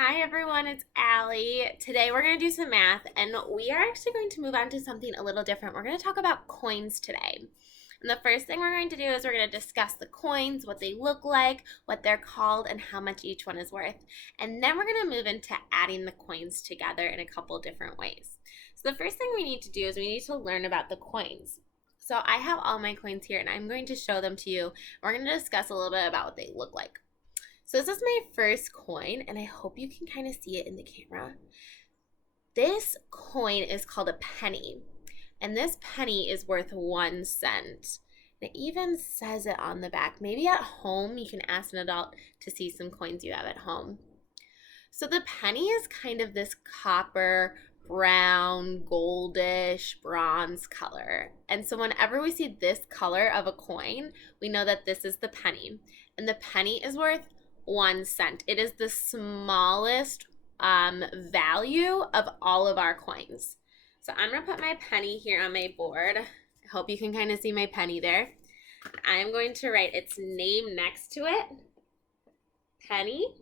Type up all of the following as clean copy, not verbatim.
Hi everyone, it's Allie. Today we're going to do some math and we are actually going to move on to something a little different. We're going to talk about coins today. And the first thing we're going to do is we're going to discuss the coins, what they look like, what they're called, and how much each one is worth. And then we're going to move into adding the coins together in a couple different ways. So the first thing we need to do is we need to learn about the coins. So I have all my coins here and I'm going to show them to you. We're going to discuss a little bit about what they look like. So this is my first coin, and I hope you can kind of see it in the camera. This coin is called a penny, and this penny is worth 1 cent. It even says it on the back. Maybe at home you can ask an adult to see some coins you have at home. So the penny is kind of this copper, brown, goldish, bronze color. And so whenever we see this color of a coin, we know that this is the penny. And the penny is worth 1 cent. It is the smallest value of all of our coins. So I'm going to put my penny here on my board. I hope you can kind of see my penny there. I'm going to write its name next to it, penny,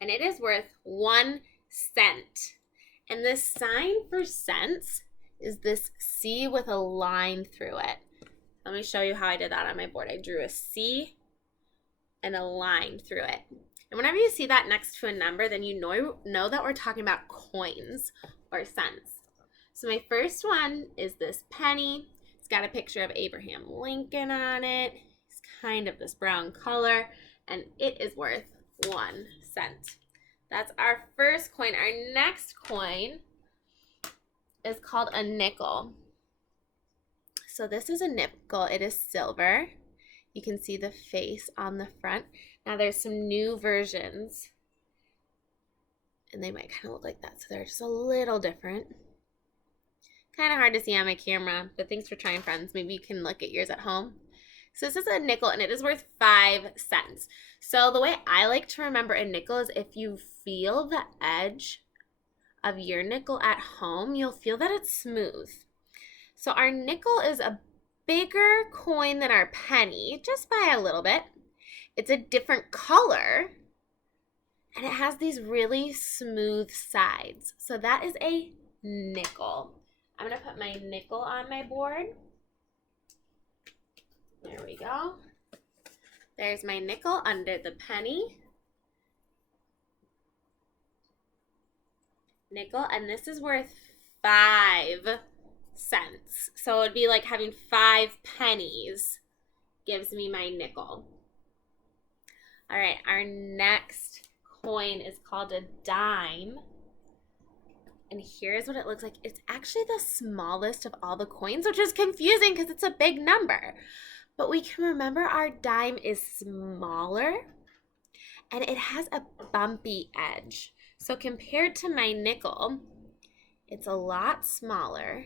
and it is worth 1 cent. And the sign for cents is this C with a line through it. Let me show you how I did that on my board. I drew a C and a line through it. And whenever you see that next to a number, then you know that we're talking about coins or cents. So my first one is this penny. It's got a picture of Abraham Lincoln on it. It's kind of this brown color, and it is worth 1 cent. That's our first coin. Our next coin is called a nickel. So this is a nickel. It is silver. You can see the face on the front. Now there's some new versions, and they might kind of look like that. So they're just a little different. Kind of hard to see on my camera, but thanks for trying, friends. Maybe you can look at yours at home. So this is a nickel, and it is worth 5 cents. So the way I like to remember a nickel is if you feel the edge of your nickel at home, you'll feel that it's smooth. So our nickel is a bigger coin than our penny, just by a little bit. It's a different color, and it has these really smooth sides. So that is a nickel. I'm going to put my nickel on my board. There we go. There's my nickel under the penny. Nickel, and this is worth 5 cents. So it would be like having 5 pennies gives me my nickel. All right, our next coin is called a dime. And here's what it looks like. It's actually the smallest of all the coins, which is confusing because it's a big number. But we can remember our dime is smaller and it has a bumpy edge. So compared to my nickel, it's a lot smaller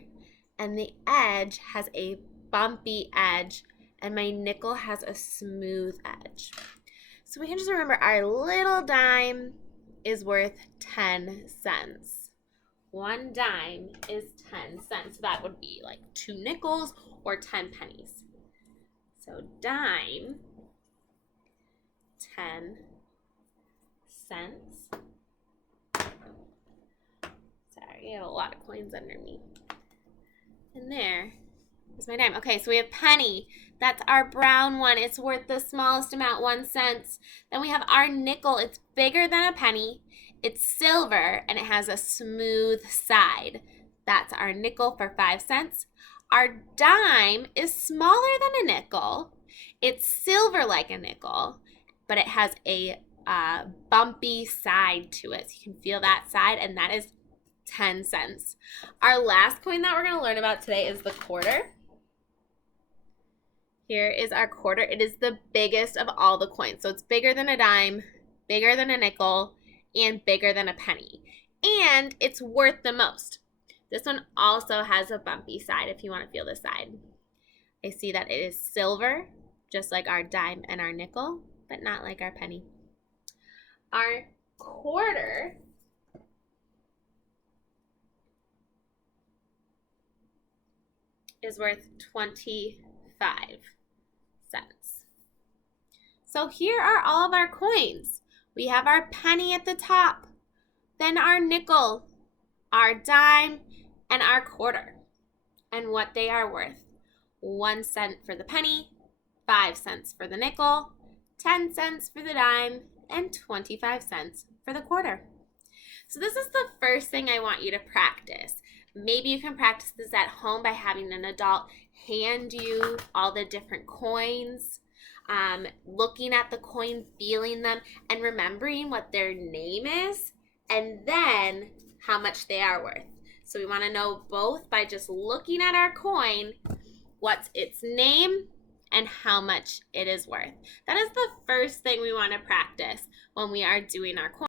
and the edge has a bumpy edge and my nickel has a smooth edge. So we can just remember our little dime is worth 10 cents. 1 dime is 10 cents. So that would be like 2 nickels or 10 pennies. So dime, 10 cents. Sorry, I have a lot of coins under me. And there is my dime. Okay, so we have penny. That's our brown one. It's worth the smallest amount, 1 cent. Then we have our nickel. It's bigger than a penny. It's silver, and it has a smooth side. That's our nickel for 5 cents. Our dime is smaller than a nickel. It's silver like a nickel, but it has a bumpy side to it. So you can feel that side, and that is 10 cents. Our last coin that we're going to learn about today is the quarter. Here is our quarter. It is the biggest of all the coins. So it's bigger than a dime, bigger than a nickel, and bigger than a penny. And it's worth the most. This one also has a bumpy side if you want to feel the side. I see that it is silver, just like our dime and our nickel, but not like our penny. Our quarter is worth 25 cents. So here are all of our coins. We have our penny at the top, then our nickel, our dime, and our quarter, and what they are worth. 1 cent for the penny, 5 cents for the nickel, 10 cents for the dime, and 25 cents for the quarter. So this is the first thing I want you to practice. Maybe you can practice this at home by having an adult hand you all the different coins, looking at the coin, feeling them, and remembering what their name is, and then how much they are worth. So we want to know both by just looking at our coin, what's its name and how much it is worth. That is the first thing we want to practice when we are doing our coin.